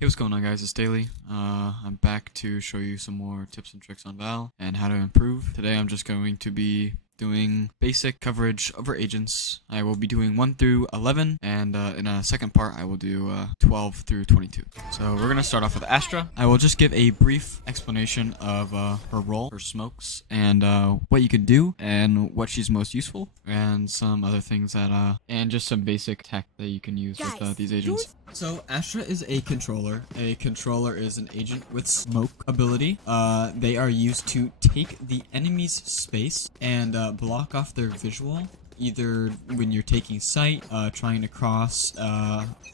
Hey, what's going on, guys? It's Daily. I'm back to show you some more tips and tricks on Val and how to improve. Today I'm just going to be doing basic coverage over agents. I will be doing 1 through 11, and in a second part I will do 12 through 22. So we're gonna start off with Astra. I will just give a brief explanation of her role, her smokes, and what you can do and what she's most useful, and some other things that and just some basic tech that you can use with these agents. So Astra is a controller. A controller is an agent with smoke ability. They are used to take the enemy's space and block off their visual, either when you're taking sight, trying to cross,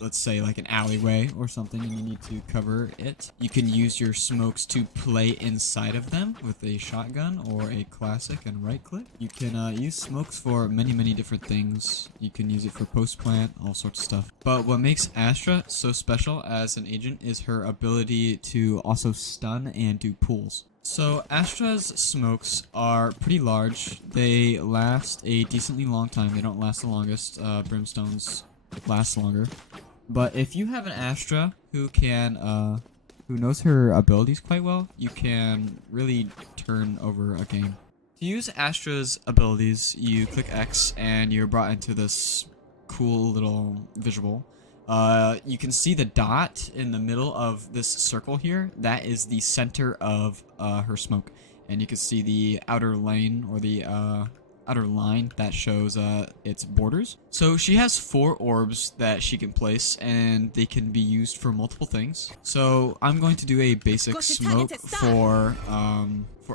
let's say like an alleyway or something and you need to cover it. You can use your smokes to play inside of them with a shotgun or a classic and right click. You can use smokes for many different things. You can use it for post plant, all sorts of stuff. But what makes Astra so special as an agent is her ability to also stun and do pulls. So Astra's smokes are pretty large. They last a decently long time. They don't last the longest. Brimstones last longer. But if you have an Astra who knows her abilities quite well, you can really turn over a game. To use Astra's abilities, you click X and you're brought into this cool little visual. You can see the dot in the middle of this circle here. That is the center of her smoke, and you can see the outer lane or the outer line that shows its borders. So she has 4 orbs that she can place, and they can be used for multiple things. So I'm going to do a basic smoke for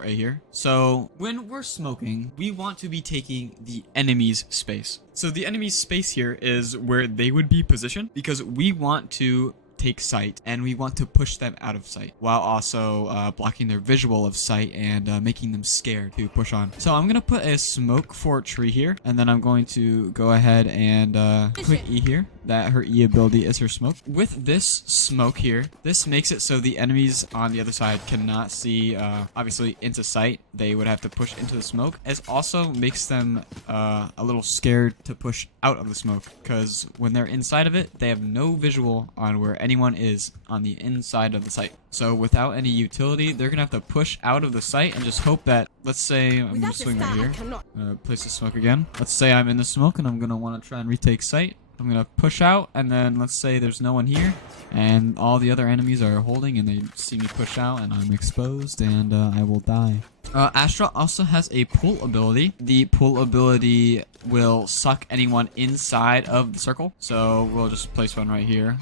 A here. So when we're smoking, we want to be taking the enemy's space. So the enemy's space here is where they would be positioned, because we want to take sight and we want to push them out of sight while also blocking their visual of sight and making them scared to push on. So I'm gonna put a smoke for tree here, and then I'm going to go ahead and click E here. That her E ability is her smoke. With this smoke here, this makes it so the enemies on the other side cannot see obviously into sight. They would have to push into the smoke. It also makes them a little scared to push out of the smoke, because when they're inside of it, they have no visual on where anyone is on the inside of the site. So without any utility, they're gonna have to push out of the site and just hope that, let's say I'm gonna swing right here, place the smoke again. Let's say I'm in the smoke and I'm gonna want to try and retake sight. I'm gonna push out, and then let's say there's no one here and all the other enemies are holding and they see me push out and I'm exposed, and I will die. Astra also has a pull ability. The pull ability will suck anyone inside of the circle. So we'll just place one right here.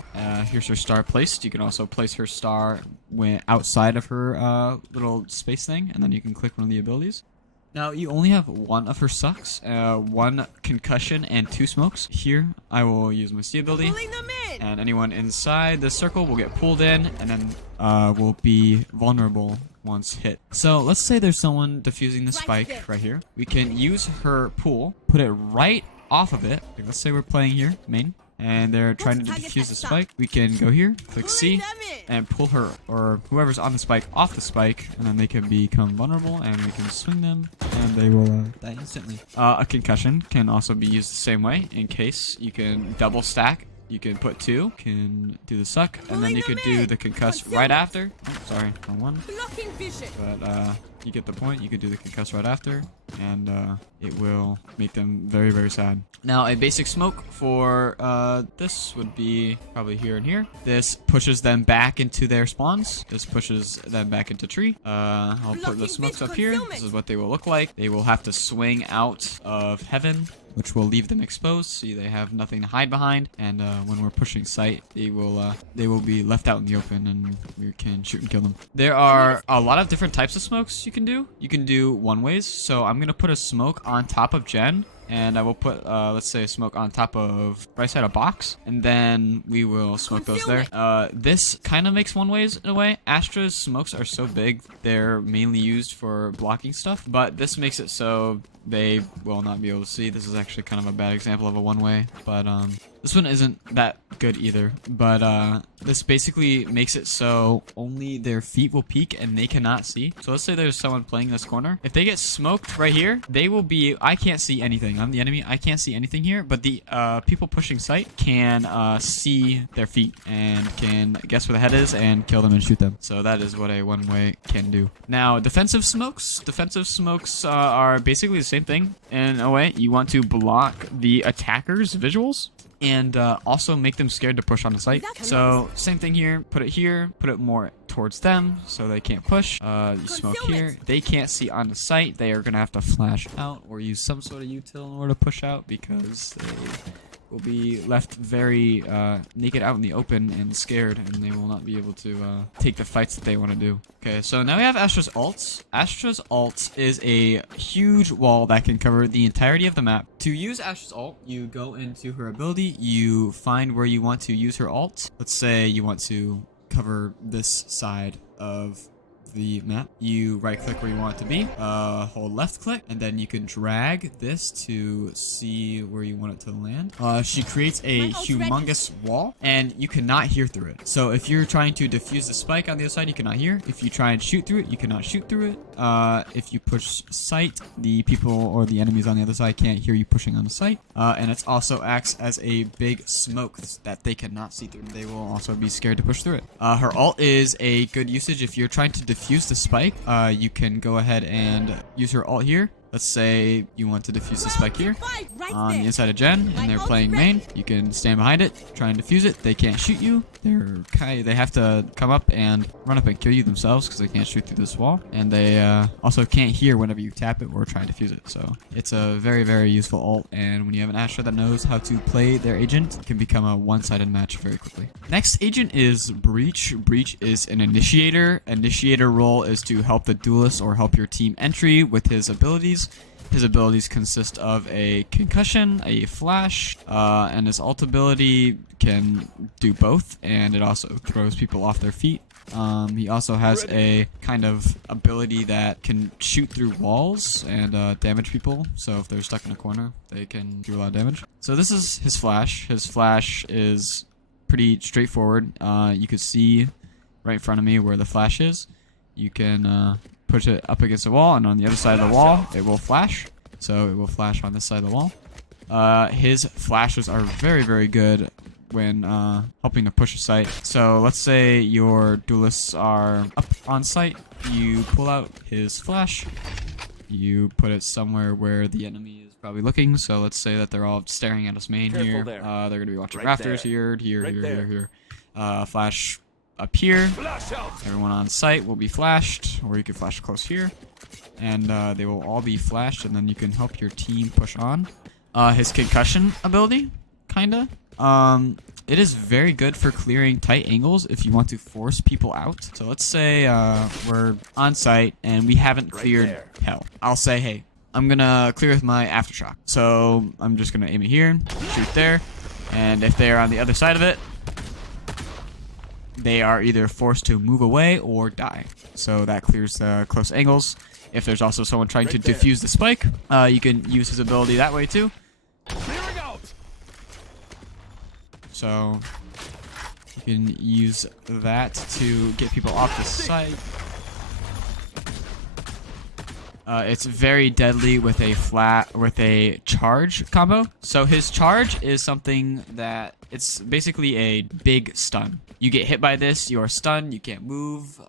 Here's her star placed. You can also place her star outside of her little space thing, and then you can click one of the abilities. Now, you only have 1 of her sucks, 1 concussion, and 2 smokes. Here, I will use my C ability, and anyone inside the circle will get pulled in, and then will be vulnerable once hit. So, let's say there's someone defusing the spike right here. We can use her pool, put it right off of it. Like, let's say we're playing here, main, and they're trying to defuse the spike. We can go here, click C, and pull her or whoever's on the spike off the spike, and then they can become vulnerable, and we can swing them, and they will die instantly. A concussion can also be used the same way. In case, you can double stack. You can put 2, can do the suck, and then you could do the concuss right after. Oh, sorry, wrong one. But you get the point. You could do the concuss right after, and it will make them very sad. Now, a basic smoke for this would be probably here and here. This pushes them back into their spawns. This pushes them back into tree. I'll put the smokes up here. This is what they will look like. They will have to swing out of heaven, which will leave them exposed. See, they have nothing to hide behind, and when we're pushing sight, they will be left out in the open, and we can shoot and kill them. There are a lot of different types of smokes you can do. You can do one ways. So I'm gonna put a smoke on top of Jen, and I will put, let's say, a smoke on top of right side of box, and then we will smoke those there. This kind of makes one ways in a way. Astra's smokes are so big, they're mainly used for blocking stuff, but this makes it so they will not be able to see. This is actually kind of a bad example of a one way, but this This one isn't that good either, but this basically makes it so only their feet will peek and they cannot see. So let's say there's someone playing this corner. If they get smoked right here, they will be, I can't see anything. I'm the enemy. I can't see anything here, but the people pushing site can see their feet and can guess where the head is and kill them and shoot them. So that is what a one-way can do. Now, defensive smokes. Defensive smokes are basically the same thing in a way. You want to block the attacker's visuals and also make them scared to push on the site. So same thing here. Put it more towards them so they can't push. You smoke here. They can't see on the site. They are gonna have to flash out or use some sort of util in order to push out because they will be left very naked out in the open and scared, and they will not be able to take the fights that they want to do. Okay, so now we have Astra's ult. Astra's ult is a huge wall that can cover the entirety of the map. To use Astra's ult, you go into her ability, you find where you want to use her ult. Let's say you want to cover this side of the map. You right click where you want it to be, hold left click, and then you can drag this to see where you want it to land. She creates a humongous wall and you cannot hear through it. So if you're trying to defuse the spike on the other side, you cannot hear. If you try and shoot through it, you cannot shoot through it. If you push sight, the people or the enemies on the other side can't hear you pushing on the site. And it also acts as a big smoke that they cannot see through. They will also be scared to push through it. Her ult is a good usage if you're trying to defuse the spike. You can go ahead and use her ult here. Let's say you want to defuse the spike here on the inside of Jen, and they're playing main. You can stand behind it, try and defuse it. They can't shoot you. They have to come up and run up and kill you themselves because they can't shoot through this wall, and they also can't hear whenever you tap it or try and defuse it. So it's a very, very useful ult, and when you have an Astra that knows how to play their agent, it can become a one-sided match very quickly. Next agent is Breach. Breach is an initiator. Initiator role is to help the duelist or help your team entry with his abilities. His abilities consist of a concussion, a flash, and his ult ability can do both, and it also throws people off their feet. He also has a kind of ability that can shoot through walls and damage people. So if they're stuck in a corner, they can do a lot of damage. So this is his flash. His flash is pretty straightforward. You could see right in front of me where the flash is. You can push it up against the wall, and on the other side of the wall, it will flash. So it will flash on this side of the wall. His flashes are very, very good when helping to push a site. So let's say your duelists are up on site. You pull out his flash. You put it somewhere where the enemy is probably looking. So let's say that they're all staring at us main here. They're going to be watching rafters here. Flash up here. Everyone on site will be flashed, or you can flash close here, and they will all be flashed, and then you can help your team push on. His concussion ability, kinda. It is very good for clearing tight angles if you want to force people out. So let's say we're on site and we haven't cleared hell. I'll say, hey, I'm gonna clear with my aftershock. So I'm just gonna aim it here, shoot there, and if they're on the other side of it, they are either forced to move away or die. So that clears the close angles. If there's also someone trying to defuse the spike, you can use his ability that way too. So you can use that to get people off the site. It's very deadly with a charge combo. So his charge is something that it's basically a big stun. You get hit by this, you're stunned, you can't move,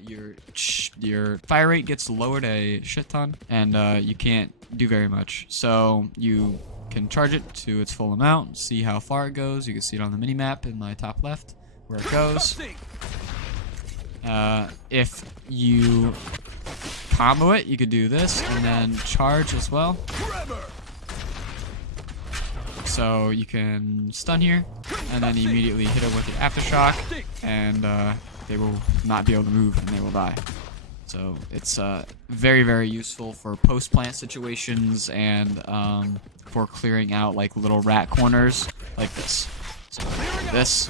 your fire rate gets lowered a shit ton, and you can't do very much. So you can charge it to its full amount, see how far it goes. You can see it on the mini-map in my top left where it goes. If you combo it, you could do this and then charge as well. So you can stun here, and then you immediately hit it with the aftershock, and they will not be able to move, and they will die. So it's very, very useful for post-plant situations and for clearing out like little rat corners like this. So this,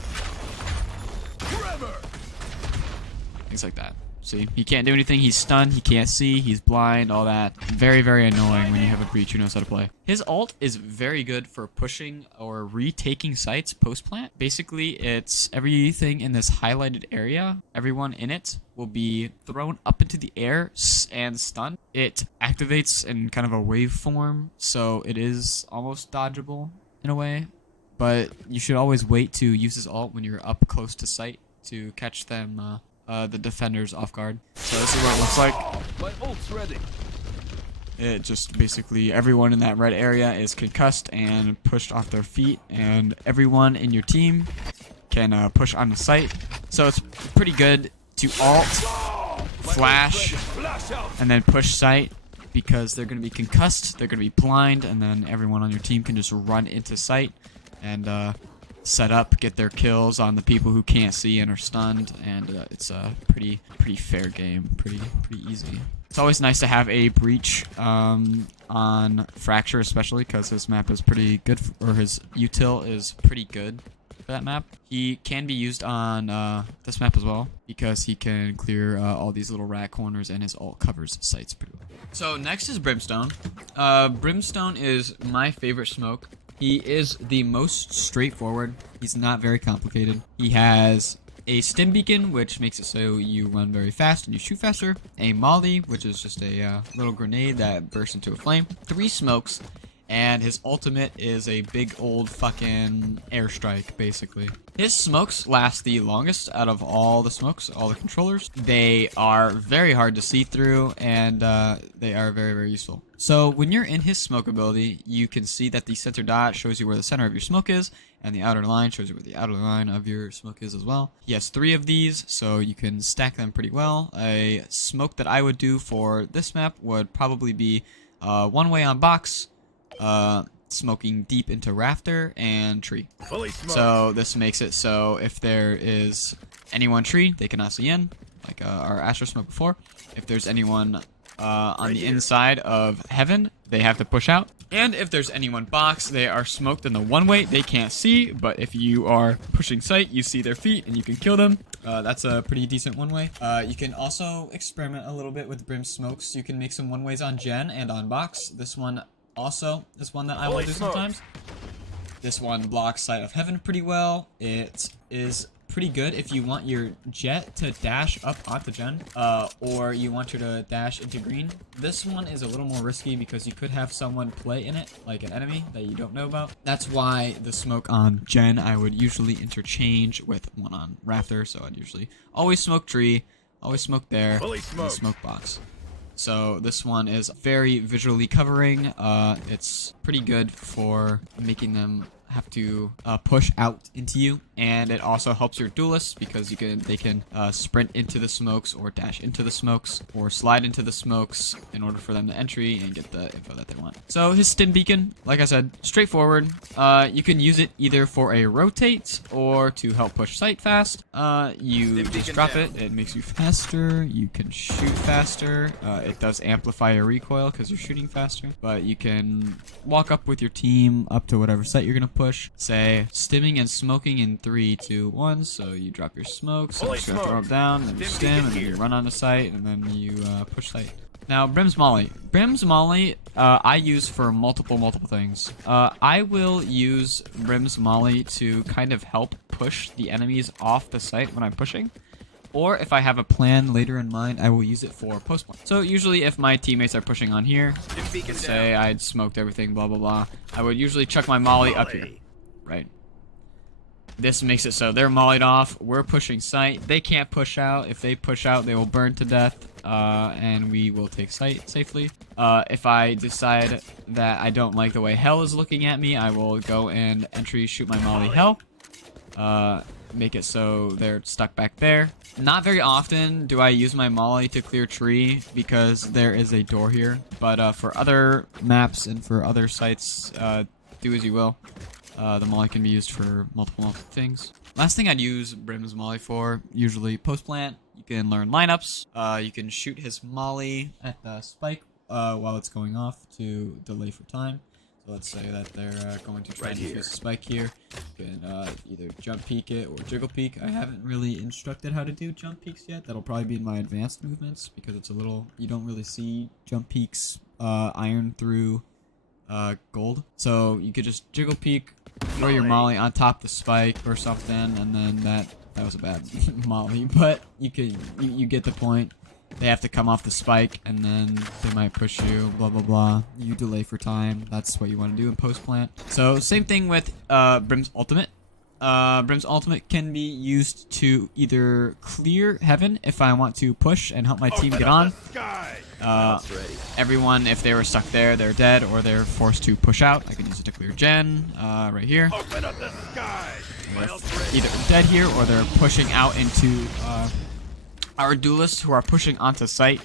things like that. See, he can't do anything. He's stunned. He can't see. He's blind. All that. Very, very annoying when you have a breach who knows how to play. His ult is very good for pushing or retaking sites post-plant. Basically, it's everything in this highlighted area. Everyone in it will be thrown up into the air and stunned. It activates in kind of a waveform, so it is almost dodgeable in a way. But you should always wait to use his ult when you're up close to site to catch them, the defenders off guard. So this is what it looks like. My ult's ready. It just basically everyone in that red area is concussed and pushed off their feet, and everyone in your team can push on the site. So it's pretty good to ult, flash, and then push site, because they're going to be concussed, they're going to be blind, and then everyone on your team can just run into site and set up, get their kills on the people who can't see and are stunned, and it's a pretty fair game, pretty easy. It's always nice to have a breach on Fracture, especially because his map is pretty good, or his util is pretty good for that map. He can be used on this map as well, because he can clear all these little rat corners, and his ult covers sites pretty well. So next is Brimstone. Brimstone is my favorite smoke. He is the most straightforward. He's not very complicated. He has a stim beacon, which makes it so you run very fast and you shoot faster. A molly, which is just a little grenade that bursts into a flame. 3 smokes, and his ultimate is a big old fucking airstrike, basically. His smokes last the longest out of all the smokes, all the controllers. They are very hard to see through, and they are very useful. So when you're in his smoke ability, you can see that the center dot shows you where the center of your smoke is, and the outer line shows you where the outer line of your smoke is as well. He has 3 of these, so you can stack them pretty well. A smoke that I would do for this map would probably be one way on box, smoking deep into rafter, and tree. So this makes it so if there is anyone tree, they cannot see in, like our Astra smoke before. If there's anyone on the inside of heaven, they have to push out. And if there's anyone box, they are smoked in the one way, they can't see, but if you are pushing site, you see their feet and you can kill them. That's a pretty decent one way. You can also experiment a little bit with Brim smokes. You can make some one ways on Gen and on box. This one also is one that I will do sometimes. This one blocks Sight of Heaven pretty well. It is pretty good if you want your Jett to dash up onto Gen, or you want her to dash into green. This one is a little more risky because you could have someone play in it, like an enemy that you don't know about. That's why the smoke on Gen I would usually interchange with one on Rafter, so I'd usually always smoke tree, always smoke there, and smoke box. So this one is very visually covering. It's pretty good for making them have to push out into you, and it also helps your duelists because they can sprint into the smokes or dash into the smokes or slide into the smokes in order for them to entry and get the info that they want. So his stim beacon, like I said, straightforward. You can use it either for a rotate or to help push sight fast. You just drop it, it makes you faster, you can shoot faster, it does amplify your recoil because you're shooting faster, but you can walk up with your team up to whatever site you're gonna push. Say stimming and smoking in 3, 2, 1. So you drop your smoke, so you're just gonna throw them down, and then you stim, and then you run on the site, and then you push site. Now Brim's Molly. Brim's Molly I use for multiple things. I will use Brim's Molly to kind of help push the enemies off the site when I'm pushing. Or if I have a plan later in mind, I will use it for post plan. So usually if my teammates are pushing on here, say I'd smoked everything, blah, blah, blah, I would usually chuck my molly up here, right? This makes it so they're mollied off, we're pushing site, they can't push out. If they push out, they will burn to death, and we will take site safely. If I decide that I don't like the way hell is looking at me, I will go and entry shoot my molly hell. Make it so they're stuck back there. Not very often do I use my molly to clear tree because there is a door here, but for other maps and for other sites, do as you will. The molly can be used for multiple things. Last thing I'd use Brim's molly for, usually post plant. You can learn lineups. You can shoot his molly at the spike while it's going off to delay for time. So let's say that they're going to try to defuse a spike here. You can either jump peek it or jiggle peek. I haven't really instructed how to do jump peeks yet. That'll probably be in my advanced movements because it's a little, you don't really see jump peeks iron through gold. So you could just jiggle peek, throw your molly on top of the spike or something, and then that was a bad molly, but you get the point. They have to come off the spike, and then they might push you, blah, blah, blah. You delay for time. That's what you want to do in post-plant. So, same thing with Brim's ultimate. Brim's ultimate can be used to either clear heaven if I want to push and help my team get on. Everyone, if they were stuck there, they're dead, or they're forced to push out. I can use it to clear gen, right here. Either dead here, or they're pushing out into our duelists who are pushing onto site,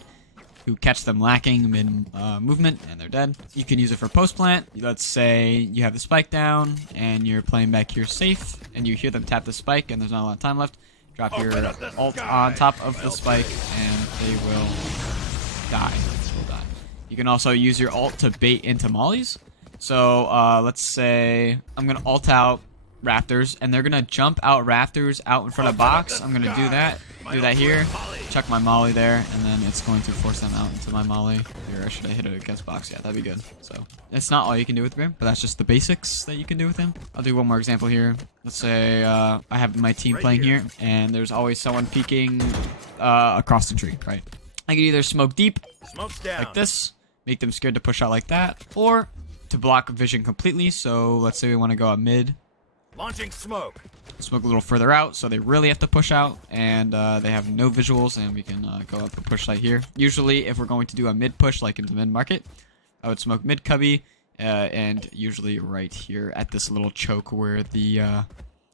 who catch them lacking mid movement, and they're dead. You can use it for post plant. Let's say you have the spike down and you're playing back here safe, and you hear them tap the spike, and there's not a lot of time left. Drop your ult on top of the spike, and they will die. You can also use your ult to bait into mollies. So let's say I'm gonna ult out rafters, and they're gonna jump out rafters out in front of box. I'm gonna do that here, chuck my molly there, and then it's going to force them out into my molly here. I should have hit it against box. Yeah, that'd be good. So it's not all you can do with Brim, but that's just the basics that you can do with him. I'll do one more example here. Let's say I have my team playing here, and there's always someone peeking across the tree, right? I can either smoke deep like this, make them scared to push out like that, or to block vision completely. So let's say we want to go out mid, launching smoke a little further out, so they really have to push out, and they have no visuals, and we can go up the push site here. Usually, if we're going to do a mid push, like into mid market, I would smoke mid cubby, and usually right here at this little choke where the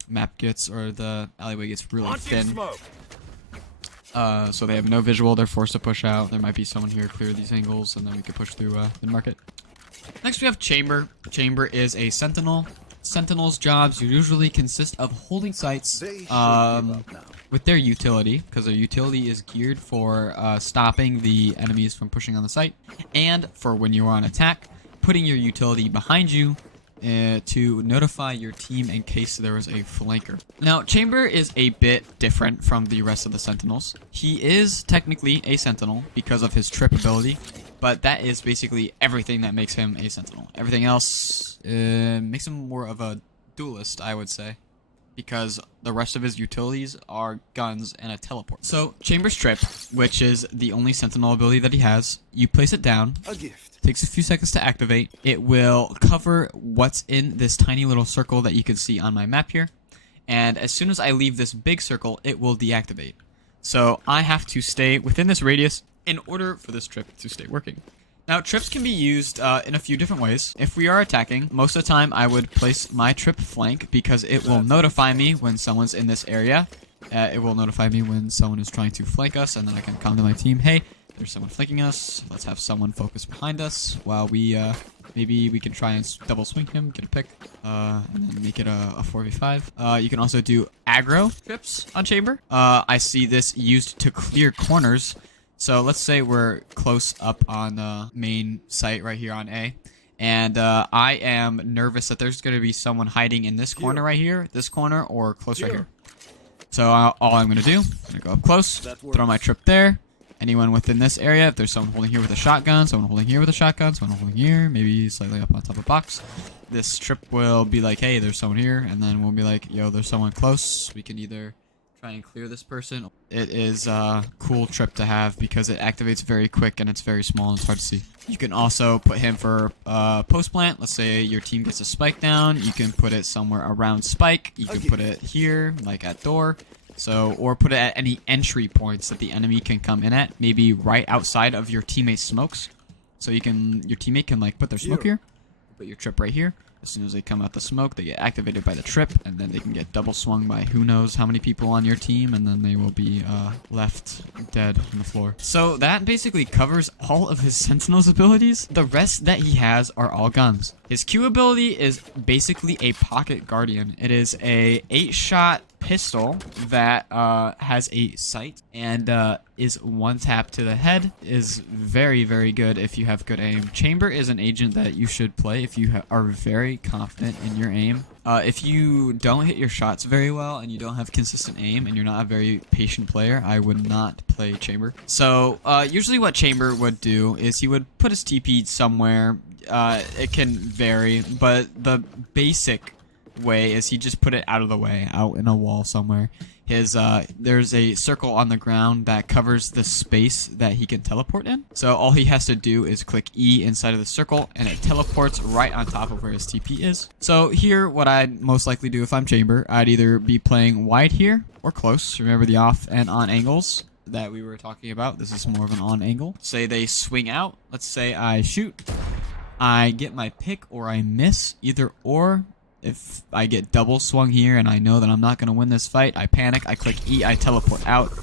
map gets, or the alleyway gets really thin. So they have no visual, they're forced to push out. There might be someone here clear these angles, and then we can push through mid market. Next we have Chamber. Chamber is a sentinel. Sentinel's jobs usually consist of holding sites with their utility, because their utility is geared for stopping the enemies from pushing on the site, and for when you are on attack, putting your utility behind you to notify your team in case there is a flanker. Now, Chamber is a bit different from the rest of the Sentinels. He is technically a Sentinel because of his trip ability, but that is basically everything that makes him a Sentinel. Everything else makes him more of a duelist, I would say, because the rest of his utilities are guns and a teleport. So, Chamber's Trip, which is the only Sentinel ability that he has, you place it down. A gift. Takes a few seconds to activate. It will cover what's in this tiny little circle that you can see on my map here. And as soon as I leave this big circle, it will deactivate. So I have to stay within this radius in order for this trip to stay working. Now, trips can be used in a few different ways. If we are attacking, most of the time I would place my trip flank because it will notify me when someone's in this area. It will notify me when someone is trying to flank us, and then I can come to my team, hey, there's someone flanking us. Let's have someone focus behind us while we, maybe we can try and double swing him, get a pick, and then make it a 4v5. You can also do aggro trips on Chamber. I see this used to clear corners. So let's say we're close up on the main site right here on A. And I am nervous that there's going to be someone hiding in this corner right here, this corner, or close right here. So all I'm going to do, I'm going to go up close, throw my trip there. Anyone within this area, if there's someone holding here with a shotgun, someone holding here with a shotgun, someone holding here, maybe slightly up on top of a box, this trip will be like, hey, there's someone here, and then we'll be like, yo, there's someone close. We can either try and clear this person. It is a cool trip to have because it activates very quick and it's very small and it's hard to see. You can also put him for post plant. Let's say your team gets a spike down. You can put it somewhere around spike. You can put it here, like at door. So, or put it at any entry points that the enemy can come in at, maybe right outside of your teammate's smokes. So your teammate can like put their smoke here, put your trip right here. As soon as they come out the smoke, they get activated by the trip, and then they can get double swung by who knows how many people on your team, and then they will be left dead on the floor. So that basically covers all of his Sentinel's abilities. The rest that he has are all guns. His Q ability is basically a pocket guardian. It is a 8-shot pistol that has a sight and is one tap to the head is very, very good if you have good aim. Chamber is an agent that you should play if you are very confident in your aim. If you don't hit your shots very well and you don't have consistent aim and you're not a very patient player, I would not play Chamber. So usually what Chamber would do is he would put his TP somewhere. It can vary, but the basic way is he just put it out of the way, out in a wall somewhere. There's a circle on the ground that covers the space that he can teleport in. So all he has to do is click E inside of the circle and it teleports right on top of where his TP is. So here, what I'd most likely do if I'm Chamber, I'd either be playing wide here or close. Remember the off and on angles that we were talking about. This is more of an on angle. Say they swing out. Let's say I shoot. I get my pick or I miss, either or. If I get double swung here and I know that I'm not going to win this fight, I panic, I click E, I teleport out.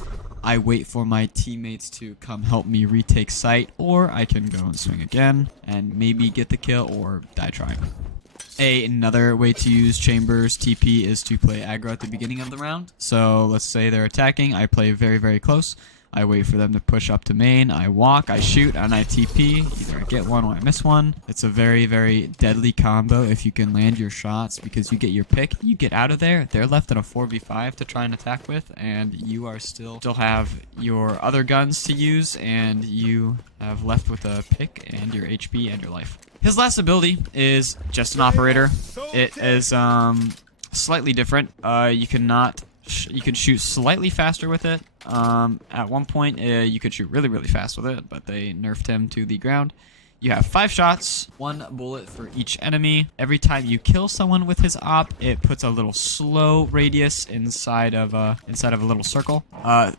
I wait for my teammates to come help me retake sight, or I can go and swing again and maybe get the kill or die trying. Another way to use Chamber's TP is to play aggro at the beginning of the round. So let's say they're attacking, I play very, very close. I wait for them to push up to main, I walk, I shoot, and I TP. Either I get one or I miss one. It's a very, very deadly combo if you can land your shots because you get your pick, you get out of there. They're left in a 4v5 to try and attack with, and you are still have your other guns to use, and you have left with a pick and your HP and your life. His last ability is just an operator. It is slightly different. You can shoot slightly faster with it. At one point, you could shoot really, really fast with it, but they nerfed him to the ground. You have 5 shots, 1 bullet for each enemy. Every time you kill someone with his op, it puts a little slow radius inside of a little circle.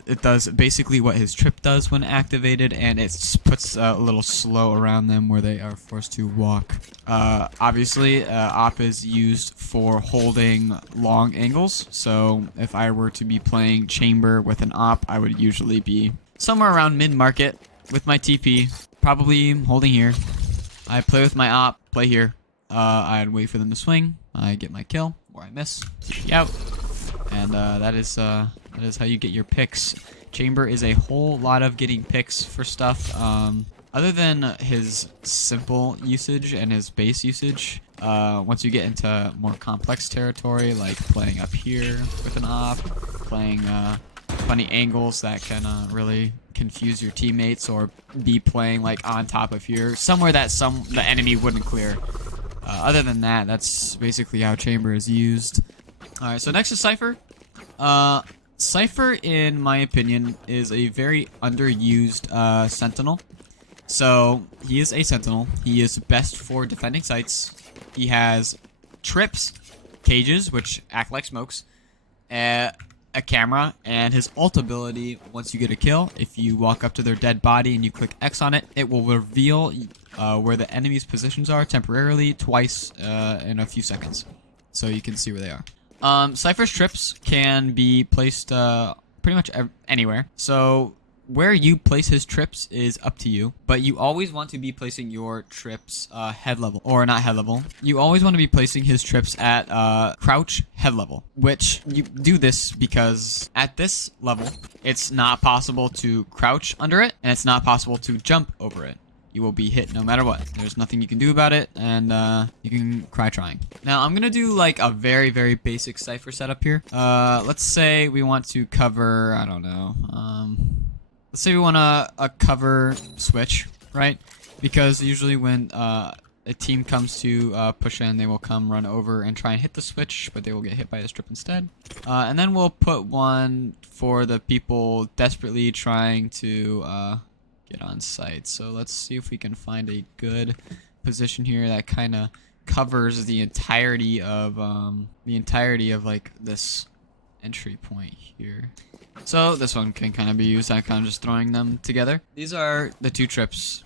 It does basically what his trip does when activated, and it puts a little slow around them where they are forced to walk. Obviously, op is used for holding long angles. So if I were to be playing Chamber with an op, I would usually be somewhere around mid-market with my TP. Probably holding here. I play with my op, play here. I'd wait for them to swing. I get my kill, or I miss. TP out. And that is how you get your picks. Chamber is a whole lot of getting picks for stuff. Other than his simple usage and his base usage, once you get into more complex territory, like playing up here with an op, playing funny angles that can really confuse your teammates, or be playing like on top of here, somewhere that the enemy wouldn't clear. Other than that, that's basically how Chamber is used. Alright, so next is Cypher. Cypher, in my opinion, is a very underused Sentinel. So, he is a Sentinel. He is best for defending sites. He has trips, cages, which act like smokes, a camera, and his ult ability, once you get a kill, if you walk up to their dead body and you click X on it, it will reveal where the enemy's positions are temporarily twice in a few seconds. So you can see where they are. Cypher's trips can be placed pretty much anywhere. So where you place his trips is up to you, but you always want to be placing your trips head level, or not head level. You always want to be placing his trips at crouch head level, which you do this because at this level, it's not possible to crouch under it, and it's not possible to jump over it. You will be hit no matter what. There's nothing you can do about it, and you can cry trying. Now, I'm gonna do like a very, very basic Cypher setup here. Let's say we want to cover, I don't know, let's say we want a cover switch, right? Because usually when a team comes to push in, they will come run over and try and hit the switch, but they will get hit by the strip instead. And then we'll put one for the people desperately trying to get on site. So let's see if we can find a good position here that kind of covers the entirety of like this entry point here. So this one can kind of be used. I'm kind of just throwing them together. These are the 2 trips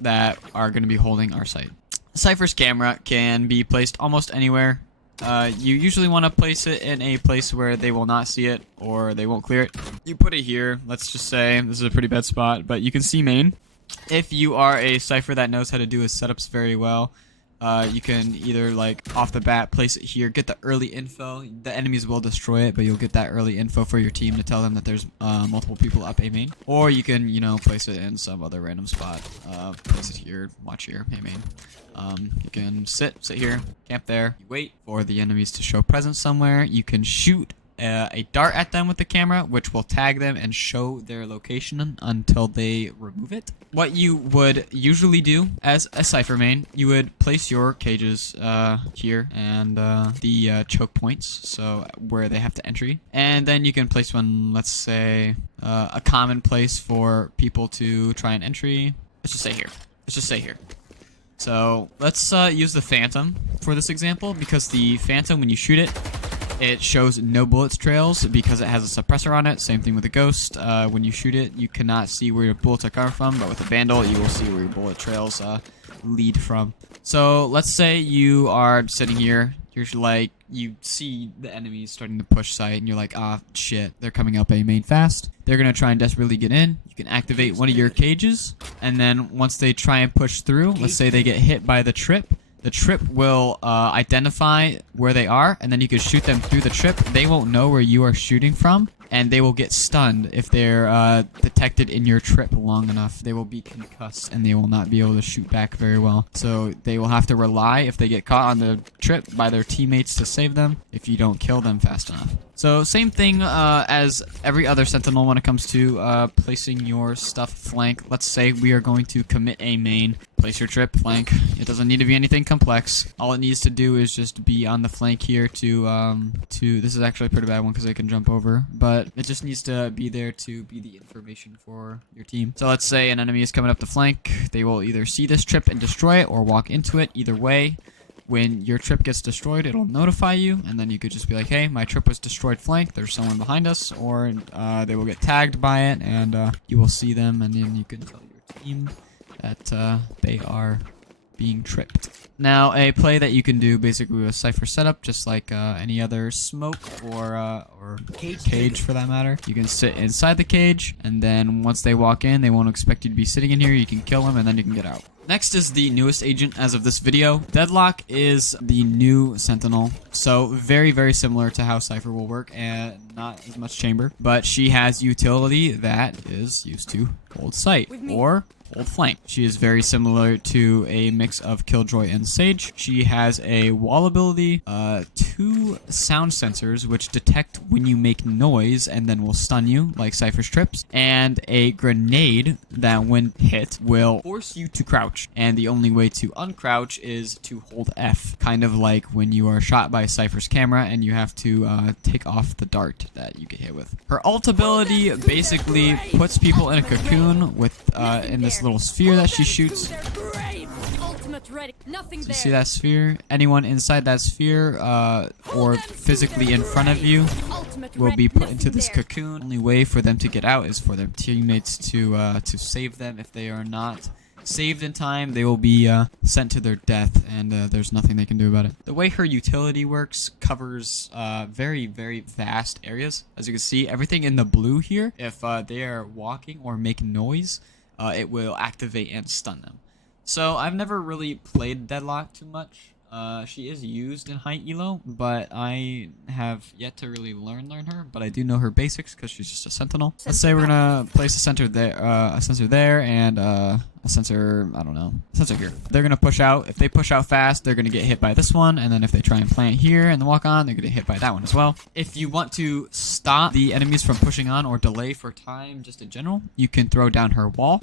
that are going to be holding our site. Cypher's camera can be placed almost anywhere. You usually want to place it in a place where they will not see it or they won't clear it. You put it here. Let's just say this is a pretty bad spot, but you can see main. If you are a Cypher that knows how to do his setups very well, You can either like off the bat place it here, get the early info. The enemies will destroy it, but you'll get that early info for your team to tell them that there's multiple people up A main. Or you can, you know, place it in some other random spot. Place it here, watch here, A main. You can sit here, camp there. You wait for the enemies to show presence somewhere. You can shoot a dart at them with the camera, which will tag them and show their location until they remove it. What you would usually do as a Cypher main, you would place your cages here and the choke points, so where they have to entry. And then you can place one, let's say, a common place for people to try and entry. Let's just say here. Let's just say here. So let's use the Phantom for this example, because the Phantom, when you shoot it, it shows no bullets trails because it has a suppressor on it. Same thing with the Ghost. When you shoot it, you cannot see where your bullets are coming from, but with the Vandal, you will see where your bullet trails lead from. So let's say you are sitting here. You're like, you see the enemies starting to push site, and you're like, ah, shit, they're coming up A main fast. They're going to try and desperately get in. You can activate one of your cages, and then once they try and push through, let's say they get hit by the trip. The trip will identify where they are, and then you can shoot them through the trip. They won't know where you are shooting from, and they will get stunned if they're detected in your trip long enough. They will be concussed, and they will not be able to shoot back very well. So they will have to rely, if they get caught on the trip, by their teammates to save them if you don't kill them fast enough. So same thing as every other Sentinel when it comes to placing your stuff flank. Let's say we are going to commit A main. Place your trip flank. It doesn't need to be anything complex. All it needs to do is just be on the flank here to this is actually a pretty bad one because I can jump over, but it just needs to be there to be the information for your team. So let's say an enemy is coming up the flank. They will either see this trip and destroy it or walk into it. Either way, when your trip gets destroyed, it'll notify you, and then you could just be like, hey, my trip was destroyed flank, there's someone behind us, or they will get tagged by it, and you will see them, and then you can tell your team that they are being tripped. Now, a play that you can do basically with a Cypher setup, just like any other smoke or cage for that matter. You can sit inside the cage, and then once they walk in, they won't expect you to be sitting in here. You can kill them, and then you can get out. Next is the newest agent as of this video. Deadlock is the new Sentinel, so very, very similar to how Cypher will work, and not as much chamber, but she has utility that is used to hold sight or hold flank. She is very similar to a mix of Killjoy and Sage. She has a wall ability, 2 sound sensors which detect when you make noise and then will stun you like Cypher's trips, and a grenade that when hit will force you to crouch, and the only way to uncrouch is to hold F, kind of like when you are shot by Cypher's camera and you have to take off the dart that you get hit with. Her ult ability basically puts people in a cocoon with in this little sphere that she shoots. So you see that sphere? Anyone inside that sphere or physically in front of you will be put into this cocoon. The only way for them to get out is for their teammates to save them. If they are not saved in time, they will be sent to their death, and there's nothing they can do about it. The way her utility works covers very, very vast areas. As you can see, everything in the blue here, if they are walking or make noise, it will activate and stun them. So I've never really played Deadlock too much. She is used in high elo, but I have yet to really learn her. But I do know her basics because she's just a sentinel. Let's say we're gonna place a sensor there, and a sensor, I don't know, sensor here. They're gonna push out. If they push out fast, they're gonna get hit by this one, and then if they try and plant here and then walk on, they're gonna get hit by that one as well. If you want to stop the enemies from pushing on or delay for time, just in general, you can throw down her wall.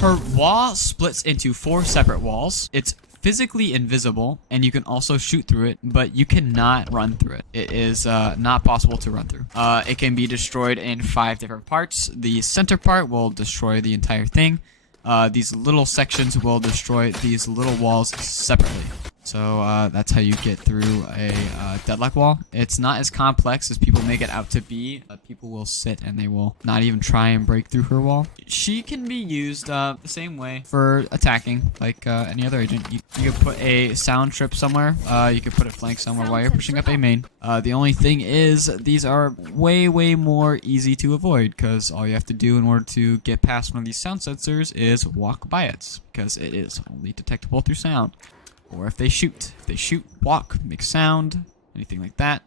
Her wall splits into 4 separate walls. It's physically invisible, and you can also shoot through it, but you cannot run through it. It is not possible to run through. It can be destroyed in 5 different parts. The center part will destroy the entire thing. These little sections will destroy these little walls separately. So that's how you get through a Deadlock wall. It's not as complex as people make it out to be. People will sit and they will not even try and break through her wall. She can be used the same way for attacking, like any other agent. You could put a sound trip somewhere. You could put a flank somewhere while you're pushing up A main. The only thing is, these are way, way more easy to avoid, because all you have to do in order to get past one of these sound sensors is walk by it, because it is only detectable through sound. or if they shoot. If they shoot, walk, make sound, anything like that.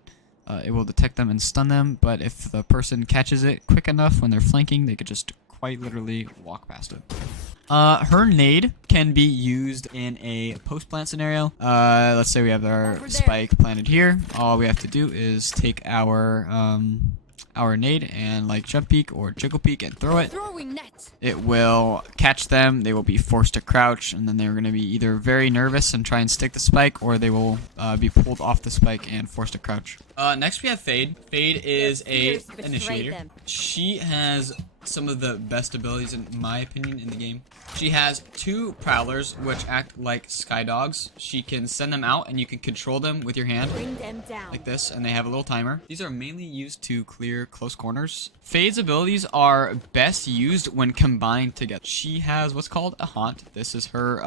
It will detect them and stun them, but if the person catches it quick enough when they're flanking, they could just quite literally walk past it. Her nade can be used in a post-plant scenario. Let's say we have our spike planted here. All we have to do is take our nade and like jump peek or jiggle peek and throw it. It will catch them. They will be forced to crouch, and then they're going to be either very nervous and try and stick the spike, or they will be pulled off the spike and forced to crouch. Next we have Fade. Fade is a initiator. She has some of the best abilities in my opinion in the game. She has 2 prowlers which act like sky dogs. She can send them out and you can control them with your hand like this, and they have a little timer. These are mainly used to clear close corners. Fade's abilities are best used when combined together. She has what's called a haunt. This is her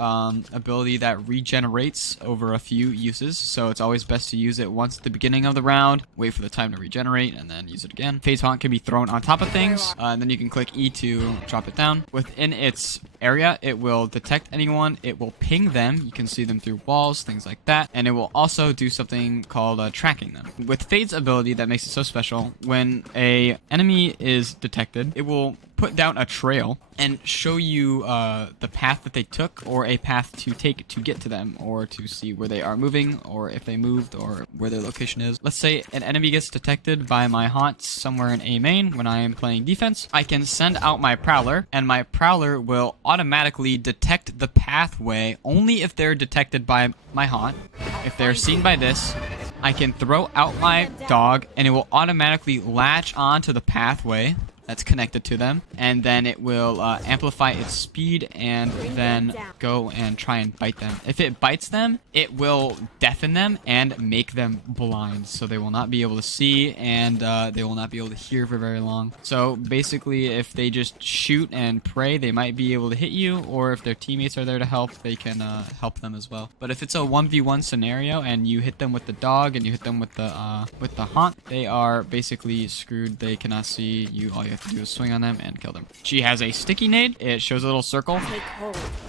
ability that regenerates over a few uses, so it's always best to use it once at the beginning of the round, wait for the time to regenerate, and then use it again. Fade's haunt can be thrown on top of things, and then you can click E to drop it down. Within its area, it will detect anyone, it will ping them, you can see them through walls, things like that, and it will also do something called tracking them. With Fade's ability that makes it so special, when a enemy is detected, it will put down a trail and show you the path that they took, or a path to take to get to them, or to see where they are moving, or if they moved, or where their location is. Let's say an enemy gets detected by my haunt somewhere in A main when I am playing defense. I can send out my prowler, and my prowler will automatically detect the pathway only if they're detected by my haunt. If they're seen by this, I can throw out my dog, and it will automatically latch onto the pathway that's connected to them, and then it will amplify its speed and then go and try and bite them. If it bites them, it will deafen them and make them blind, so they will not be able to see, and they will not be able to hear for very long. So basically, if they just shoot and pray, they might be able to hit you, or if their teammates are there to help, they can help them as well. But if it's a 1v1 scenario and you hit them with the dog and you hit them with the haunt, they are basically screwed. They cannot see you. All you have to do is swing on them and kill them. She has a sticky nade. It shows a little circle.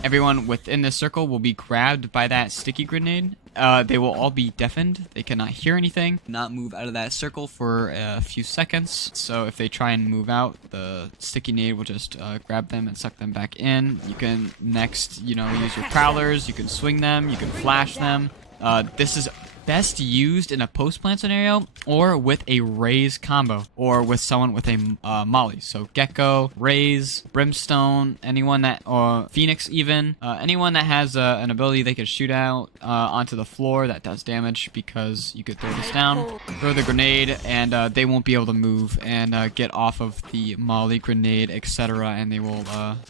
Everyone within this circle will be grabbed by that sticky grenade. They will all be deafened. They cannot hear anything, not move out of that circle for a few seconds. So if they try and move out, the sticky nade will just grab them and suck them back in. You can next, use your prowlers. You can swing them. You can flash them. This is best used in a post-plant scenario, or with a Raze combo, or with someone with a Molly. So Gekko, Raze, Brimstone, anyone that, or Phoenix even, anyone that has an ability they can shoot out onto the floor that does damage, because you could throw this down, throw the grenade, and they won't be able to move and get off of the Molly, grenade, etc., and they will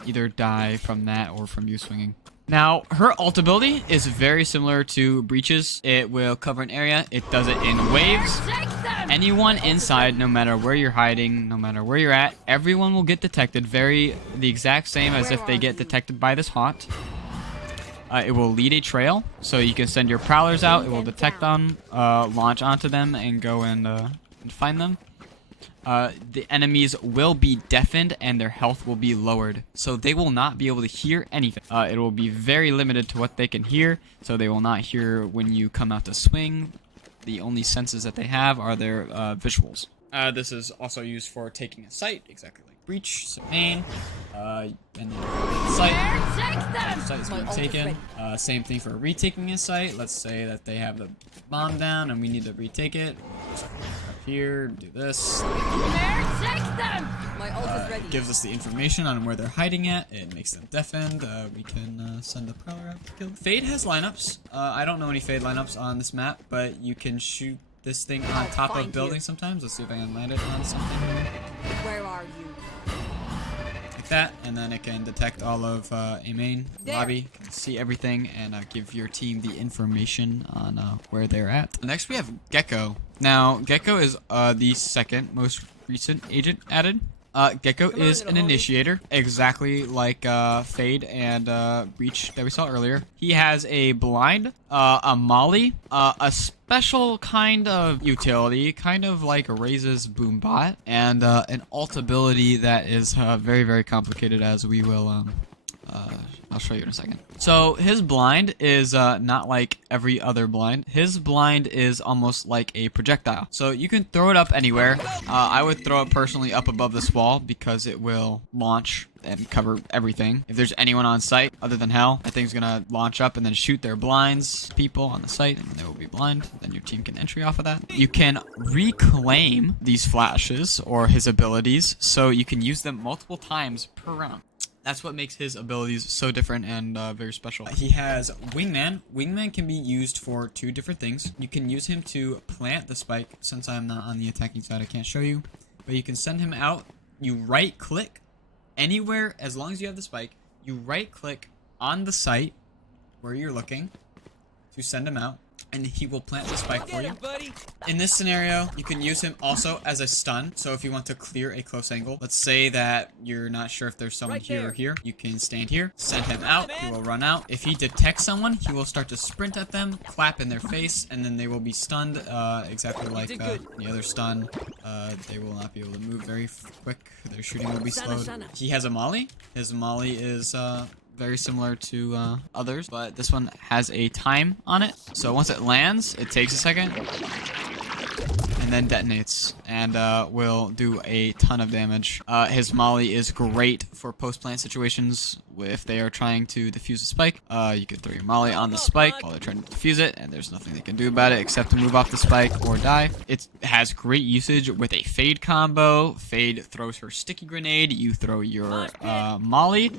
either die from that or from you swinging. Now, her ult ability is very similar to Breach's. It will cover an area. It does it in waves. Anyone inside, no matter where you're hiding, no matter where you're at, everyone will get detected. The exact same as if they get detected by this haunt. It will lead a trail, so you can send your prowlers out. It will detect them, launch onto them, and go and find them. The enemies will be deafened and their health will be lowered, so they will not be able to hear anything. It will be very limited to what they can hear, so they will not hear when you come out to swing. The only senses that they have are their visuals. This is also used for taking a site, exactly like Breach, so main, and then site is being taken. Same thing for retaking a site. Let's say that they have the bomb down and we need to retake it. Here, do this. Gives us the information on where they're hiding at. It makes them deafened. We can send the prowler out to kill them. Fade has lineups. I don't know any Fade lineups on this map, but you can shoot this thing on top of buildings sometimes. Let's see if I can land it on something. Where are you? Like that, and then it can detect all of a main lobby, can see everything, and give your team the information on where they're at. Next, we have Gekko. Now, Gekko is the second most recent agent added. Gekko is an initiator, exactly like Fade and Breach that we saw earlier. He has a blind, a molly, a special kind of utility, kind of like Raze's Boombot, and an ult ability that is very, very complicated, as we will I'll show you in a second. So his blind is not like every other blind. His blind is almost like a projectile. So you can throw it up anywhere. I would throw it personally up above this wall because it will launch and cover everything. If there's anyone on site other than hell, that thing's gonna launch up and then shoot their blinds people on the site, and they will be blind. Then your team can entry off of that. You can reclaim these flashes or his abilities, so you can use them multiple times per round. That's what makes his abilities so different and very special. He has Wingman. Wingman can be used for two different things. You can use him to plant the spike. Since I'm not on the attacking side, I can't show you. But you can send him out. You right click anywhere, as long as you have the spike. You right click on the site where you're looking to send him out, and he will plant the spike for you. In this scenario, you can use him also as a stun. So if you want to clear a close angle, let's say that you're not sure if there's someone here or here, you can stand here, send him out, he will run out. If he detects someone, he will start to sprint at them, clap in their face, and then they will be stunned, exactly like the other stun. They will not be able to move very quick. Their shooting will be slowed. He has a molly. His molly is very similar to others, but this one has a time on it. So once it lands, it takes a second and then detonates and will do a ton of damage. His molly is great for post-plant situations. If they are trying to defuse a spike, you can throw your molly on the spike while they're trying to defuse it, and there's nothing they can do about it except to move off the spike or die. It has great usage with a fade combo. Fade throws her sticky grenade, you throw your molly.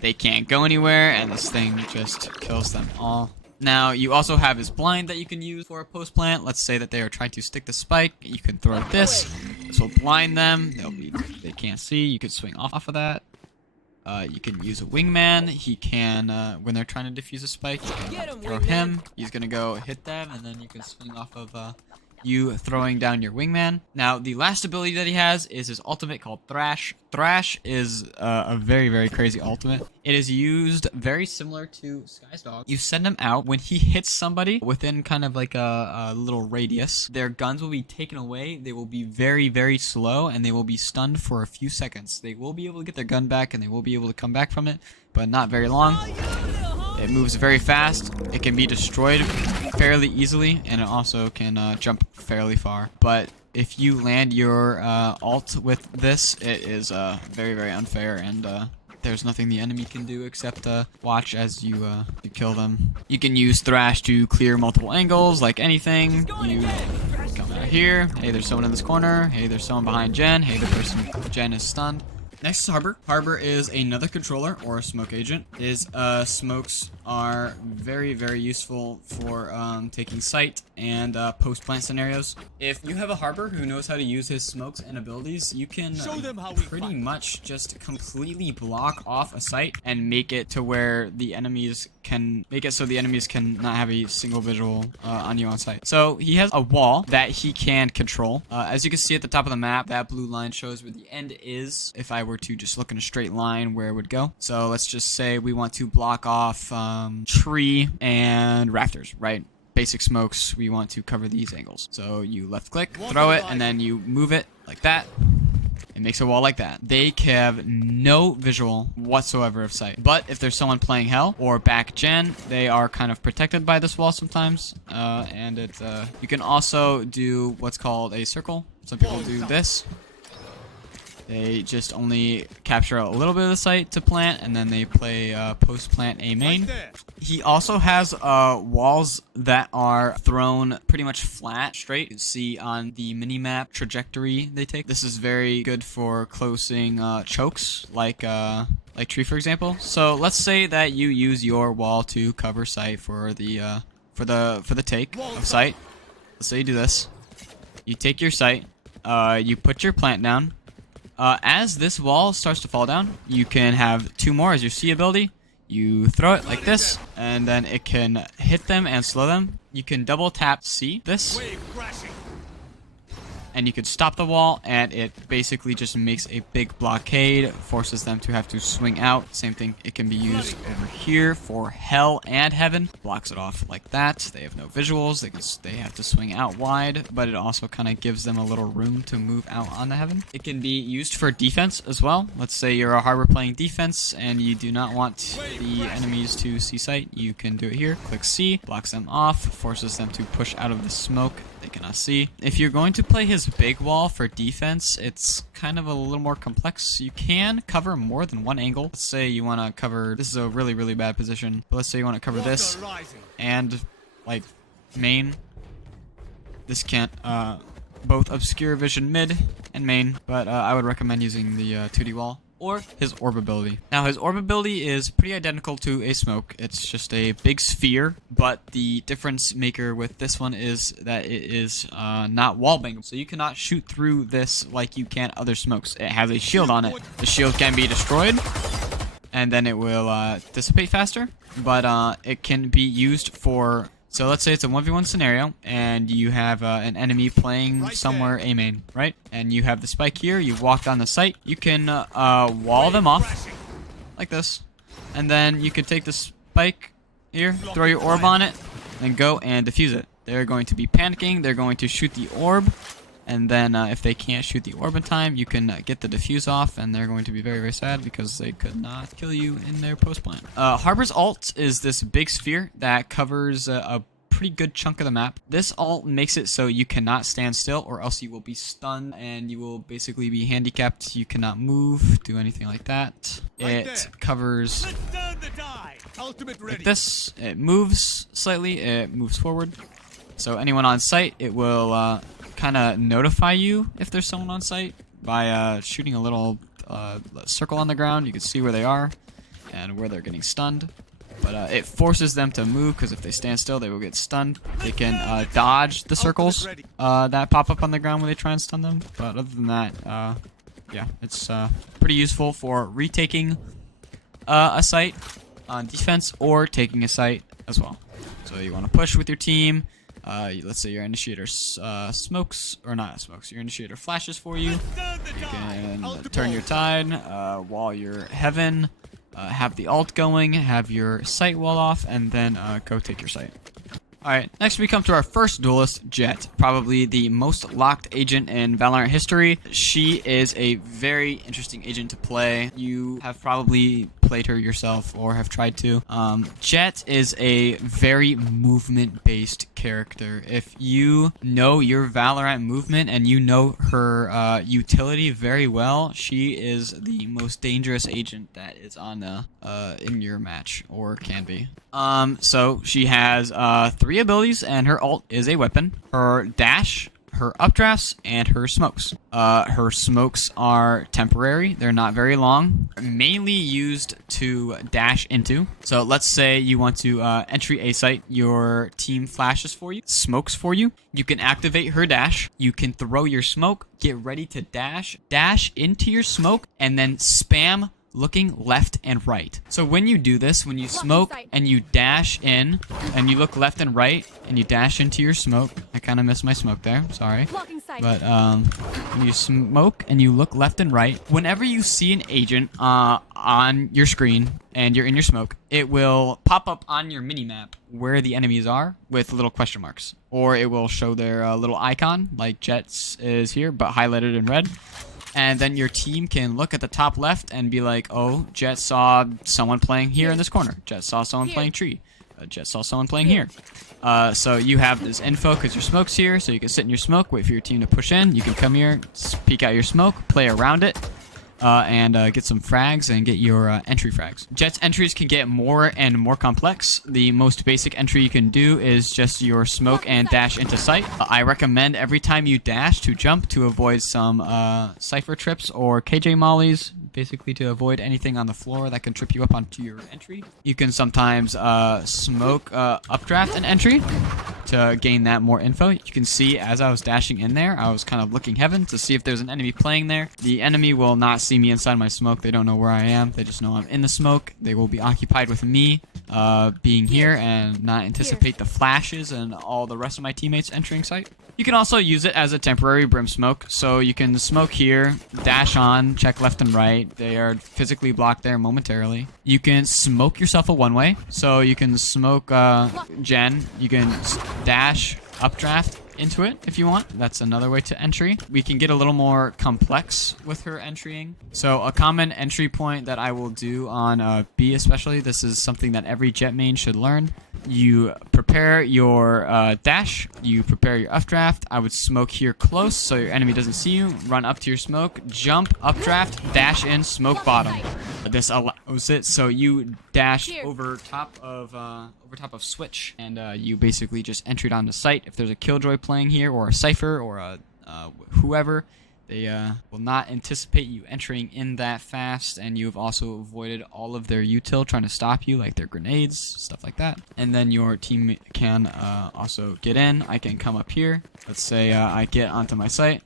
They can't go anywhere, and this thing just kills them all. Now, you also have his blind that you can use for a post plant. Let's say that they are trying to stick the spike. You can throw this. This will blind them. They can't see. You can swing off of that. You can use a wingman. He can, when they're trying to defuse a spike, you can throw him. He's gonna go hit them, and then you can swing off of you throwing down your wingman. Now, the last ability that he has is his ultimate called Thrash. Thrash is a very, very crazy ultimate. It is used very similar to Sky's Dog. You send him out. When he hits somebody within kind of like a little radius, their guns will be taken away. They will be very, very slow, and they will be stunned for a few seconds. They will be able to get their gun back, and they will be able to come back from it, but not very long. It moves very fast. It can be destroyed fairly easily, and it also can jump fairly far. But if you land your ult with this, it is very, very unfair, and there's nothing the enemy can do except watch as you kill them. You can use Thrash to clear multiple angles, like anything. You come out here. Hey, there's someone in this corner. Hey, there's someone behind Jen. Hey, the person Jen is stunned. Next is Harbor. Harbor is another controller or a smoke agent. His smokes are very, very useful for taking sight and post-plant scenarios. If you have a Harbor who knows how to use his smokes and abilities, you can pretty much just completely block off a site and make it to where the enemies can make it so the enemies can not have a single visual on you on site. So he has a wall that he can control. As you can see at the top of the map, that blue line shows where the end is. If I were to just look in a straight line, where it would go. So let's just say we want to block off tree and rafters, right? Basic smokes, we want to cover these angles. So you left click, throw it, and then you move it like that. It makes a wall like that. They have no visual whatsoever of sight. But if there's someone playing Hell or back gen, they are kind of protected by this wall sometimes. And you can also do what's called a circle. Some people do this. They just only capture a little bit of the site to plant, and then they play post-plant A main. He also has walls that are thrown pretty much flat, straight. You can see on the mini-map trajectory they take. This is very good for closing chokes, like tree, for example. So let's say that you use your wall to cover site for the take of site. Let's say you do this. You take your site. You put your plant down. As this wall starts to fall down, you can have two more as your C ability. You throw it like this, and then it can hit them and slow them. You can double tap C this. and you could stop the wall, and it basically just makes a big blockade, forces them to have to swing out. Same thing, it can be used over here for hell and heaven. Blocks it off like that. They have no visuals, they have to swing out wide, but it also kind of gives them a little room to move out on the heaven. It can be used for defense as well. Let's say you're a harbor playing defense and you do not want the enemies to see sight. You can do it here. Click C, blocks them off, forces them to push out of the smoke they cannot see. If you're going to play his big wall for defense, it's kind of a little more complex. You can cover more than one angle. Let's say you want to cover, this is a really, really bad position, but let's say you want to cover this and like main. This can't both obscure vision mid and main, but I would recommend using the 2D wall or his orb ability. Now, his orb ability is pretty identical to a smoke. It's just a big sphere, but the difference maker with this one is that it is not wallbang. So you cannot shoot through this like you can other smokes. It has a shield on it. The shield can be destroyed, and then it will dissipate faster, but it can be used for... So let's say it's a 1v1 scenario, and you have an enemy playing somewhere A main, right? And you have the spike here, you've walked on the site, you can wall them off, like this. And then you can take the spike here, throw your orb on it, and go and defuse it. They're going to be panicking, they're going to shoot the orb, and then if they can't shoot the orb in time, you can get the defuse off, and they're going to be very, very sad because they could not kill you in their post plant. Harbor's ult is this big sphere that covers a pretty good chunk of the map. This ult makes it so you cannot stand still, or else you will be stunned and you will basically be handicapped. You cannot move, do anything like that. It covers like this. It moves slightly, it moves forward. So anyone on site, it will kind of notify you if there's someone on site by shooting a little circle on the ground. You can see where they are and where they're getting stunned. But it forces them to move, because if they stand still, they will get stunned. They can dodge the circles that pop up on the ground when they try and stun them. But other than that, yeah, it's pretty useful for retaking a site on defense or taking a site as well. So you want to push with your team. Let's say your initiator smokes, or not smokes, your initiator flashes for you. You can turn your tide, wall your heaven, have the ult going, have your sight wall off, and then go take your sight. Alright, next we come to our first duelist, Jett. Probably the most locked agent in Valorant history. She is a very interesting agent to play. You have probably played her yourself or have tried to. Jett is a very movement-based character. If you know your Valorant movement and you know her utility very well, she is the most dangerous agent that is on in your match, or can be. So she has 3 abilities, and her ult is a weapon. Her dash, her updrafts, and her smokes. Her smokes are temporary. They're not very long. Mainly used to dash into. So let's say you want to entry a site. Your team flashes for you, smokes for you. You can activate her dash. You can throw your smoke, get ready to dash into your smoke, and then spam looking left and right. So when you do this, when you smoke and you dash in and you look left and right and you dash into your smoke, I kind of missed my smoke there, sorry. But when you smoke and you look left and right, whenever you see an agent on your screen and you're in your smoke, it will pop up on your minimap where the enemies are with little question marks. Or it will show their little icon, like Jett's is here, but highlighted in red. And then your team can look at the top left and be like, oh, Jett saw someone playing here in this corner. Jett saw someone playing tree. Jett saw someone playing here. So you have this info because your smoke's here, so you can sit in your smoke, wait for your team to push in. You can come here, peek out your smoke, play around it, and get some frags and get your entry frags. Jett's entries can get more and more complex. The most basic entry you can do is just your smoke and dash into sight. I recommend every time you dash to jump to avoid some Cypher trips or KJ mollies, basically to avoid anything on the floor that can trip you up onto your entry. You can sometimes smoke updraft an entry to gain that more info. You can see as I was dashing in there, I was kind of looking heaven to see if there's an enemy playing there. The enemy will not see me inside my smoke. They don't know where I am. They just know I'm in the smoke. They will be occupied with me being here and not anticipate the flashes and all the rest of my teammates entering site. You can also use it as a temporary brim smoke, so you can smoke here, dash on, check left and right. They are physically blocked there momentarily. You can smoke yourself a one-way, so you can smoke Jen. You can dash, updraft into it if you want. That's another way to entry. We can get a little more complex with her entrying. So a common entry point that I will do on B especially, this is something that every Jett main should learn. You prepare your dash, you prepare your updraft. I would smoke here close so your enemy doesn't see you. Run up to your smoke, jump, updraft, dash in, smoke bottom. This allows it so you dash over top of switch, and you basically just enter it on the site. If there's a Killjoy playing here, or a Cypher, or a whoever, they will not anticipate you entering in that fast, and you've also avoided all of their util trying to stop you, like their grenades, stuff like that. And then your team can also get in. I can come up here. Let's say I get onto my site.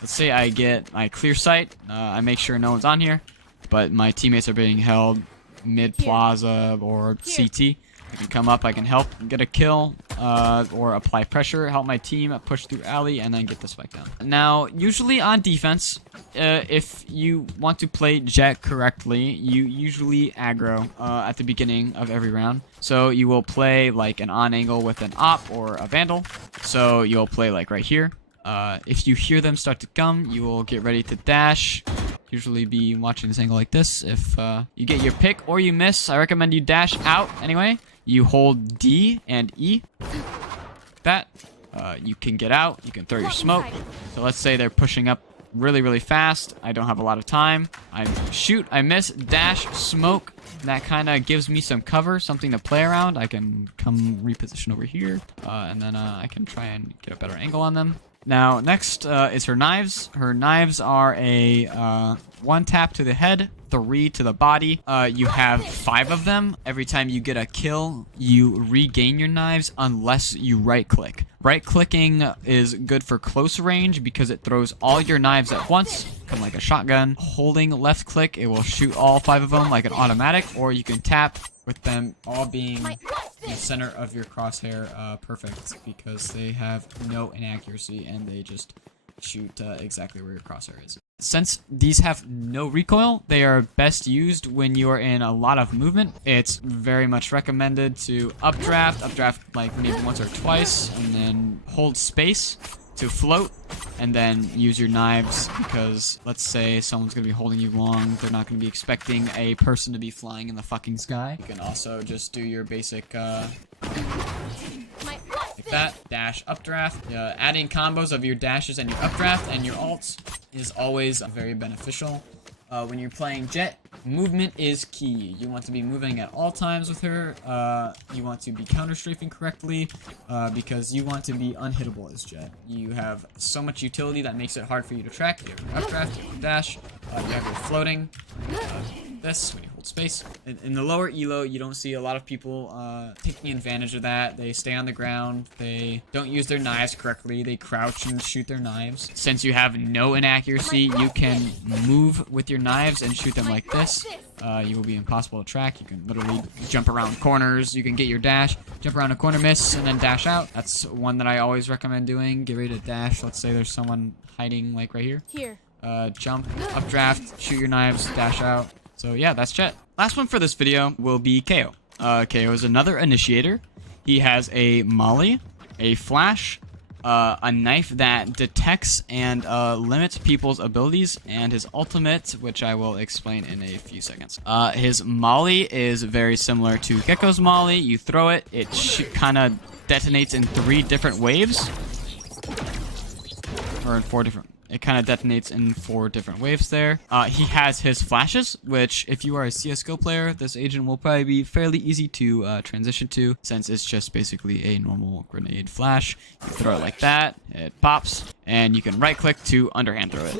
Let's say I clear site. I make sure no one's on here, but my teammates are being held mid plaza or CT. I can come up, I can help get a kill, or apply pressure, help my team push through alley, and then get the spike down. Now, usually on defense, if you want to play Jett correctly, you usually aggro at the beginning of every round. So you will play like an on angle with an op or a vandal. So you'll play like right here. If you hear them start to come, you will get ready to dash. Usually be watching this angle like this. If you get your pick or you miss, I recommend you dash out anyway. You hold D and E. That you can get out. You can throw your smoke. So let's say they're pushing up really fast. I don't have a lot of time. I shoot, I miss, dash, smoke. That kind of gives me some cover, something to play around. I can come reposition over here, and then I can try and get a better angle on them. Now, next is her knives. Her knives are a 1 tap to the head, 3 to the body. You have 5 of them. Every time you get a kill, you regain your knives unless you right-click. Right-clicking is good for close range because it throws all your knives at once, kind of like a shotgun. Holding left-click, it will shoot all 5 of them like an automatic, or you can tap with them all being in the center of your crosshair perfect, because they have no inaccuracy and they just shoot exactly where your crosshair is. Since these have no recoil, they are best used when you are in a lot of movement. It's very much recommended to updraft like maybe once or twice, and then hold space to float, and then use your knives, because let's say someone's going to be holding you long. They're not going to be expecting a person to be flying in the fucking sky. You can also just do your basic like that, dash, updraft. Adding combos of your dashes and your updraft and your ults is always very beneficial. When you're playing Jett, movement is key. You want to be moving at all times with her. You want to be counter-strafing correctly, because you want to be unhittable as Jett. You have so much utility that makes it hard for you to track. You have your updraft, you have your dash, you have your floating. This when you hold space. In the lower elo, you don't see a lot of people taking advantage of that. They stay on the ground. They don't use their knives correctly. They crouch and shoot their knives. Since you have no inaccuracy, you can move with your knives and shoot them like this. You will be impossible to track. You can literally jump around corners. You can get your dash, jump around a corner, miss, and then dash out. That's one that I always recommend doing. Get ready to dash. Let's say there's someone hiding like right here. Jump, updraft, shoot your knives, dash out. So yeah, that's Jett. Last one for this video will be KAYO. KAYO is another initiator. He has a molly, a flash, a knife that detects and limits people's abilities, and his ultimate, which I will explain in a few seconds. His molly is very similar to Gekko's molly. You throw it, it kind of detonates in 3 different waves. Or in 4 different... It kind of detonates in 4 different waves there. He has his flashes, which if you are a CSGO player, this agent will probably be fairly easy to transition to, since it's just basically a normal grenade flash. You throw it like that, it pops, and you can right click to underhand throw it.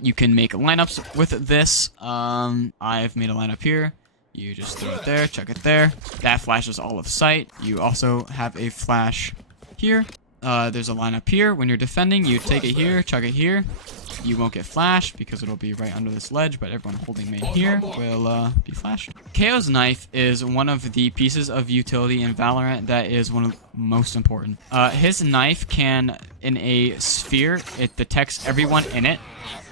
You can make lineups with this. I've made a lineup here. You just throw it there, chuck it there. That flashes all of sight. You also have a flash here. There's a lineup here. When you're defending, you take it here, chuck it here. You won't get flashed because it'll be right under this ledge, but everyone holding main here will be flashed. KAYO's knife is one of the pieces of utility in Valorant that is one of the most important. His knife can, in a sphere, it detects everyone in it.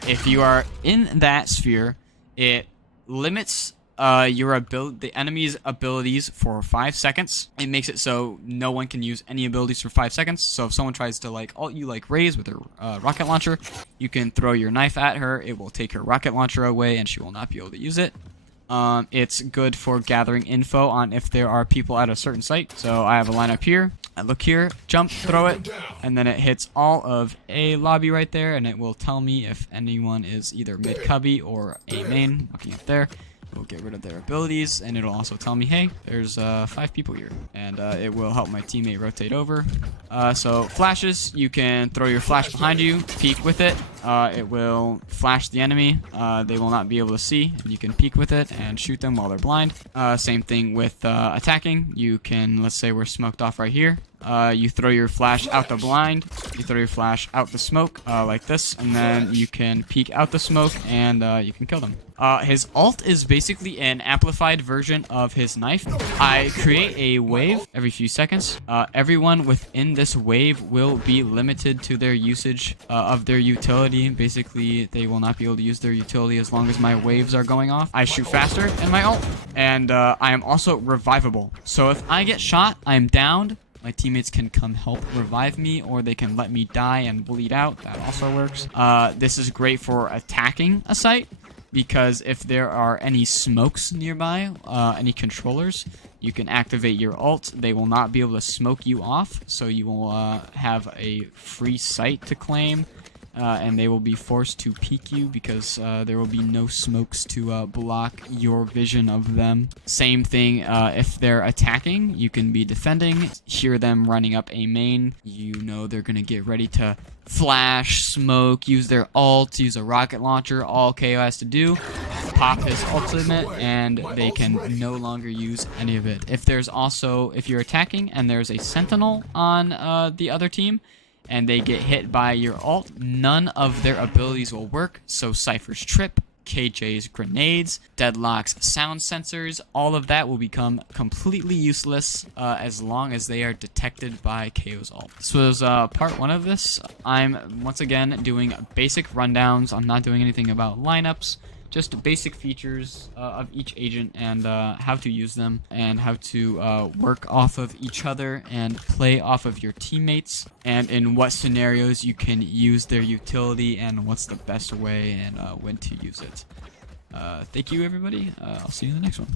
If you are in that sphere, it limits the enemy's abilities for 5 seconds. It makes it so no one can use any abilities for 5 seconds. So if someone tries to like ult you like Raze with her rocket launcher, you can throw your knife at her. It will take her rocket launcher away and she will not be able to use it. It's good for gathering info on if there are people at a certain site. So I have a lineup here. I look here, jump, throw it, and then it hits all of a lobby right there, and it will tell me if anyone is either mid cubby or a main. Looking up there. We'll get rid of their abilities, and it'll also tell me, hey, there's 5 people here, and it will help my teammate rotate over. So flashes, you can throw your flash behind you, peek with it. It will flash the enemy. They will not be able to see, and you can peek with it and shoot them while they're blind. Same thing with attacking. You can, let's say we're smoked off right here. You throw your flash out the blind, you throw your flash out the smoke, like this, and then you can peek out the smoke, and you can kill them. His ult is basically an amplified version of his knife. I create a wave every few seconds. Everyone within this wave will be limited to their usage of their utility. Basically, they will not be able to use their utility as long as my waves are going off. I shoot faster in my ult, and I am also revivable. So if I get shot, I am downed. My teammates can come help revive me, or they can let me die and bleed out. That also works. This is great for attacking a site, because if there are any smokes nearby, any controllers, you can activate your ult. They will not be able to smoke you off, so you will have a free site to claim. And they will be forced to peek you because there will be no smokes to block your vision of them. Same thing if they're attacking, you can be defending, hear them running up a main. You know they're going to get ready to flash, smoke, use their ult, use a rocket launcher. All KAYO has to do, pop his ultimate, and they can no longer use any of it. If you're attacking and there's a sentinel on the other team, and they get hit by your ult, none of their abilities will work. So Cypher's trip, KJ's grenades, Deadlock's sound sensors, all of that will become completely useless as long as they are detected by KAYO's ult. So there's part 1 of this. I'm once again doing basic rundowns. I'm not doing anything about lineups. Just basic features of each agent and how to use them and how to work off of each other and play off of your teammates, and in what scenarios you can use their utility and what's the best way and when to use it. Thank you, everybody. I'll see you in the next one.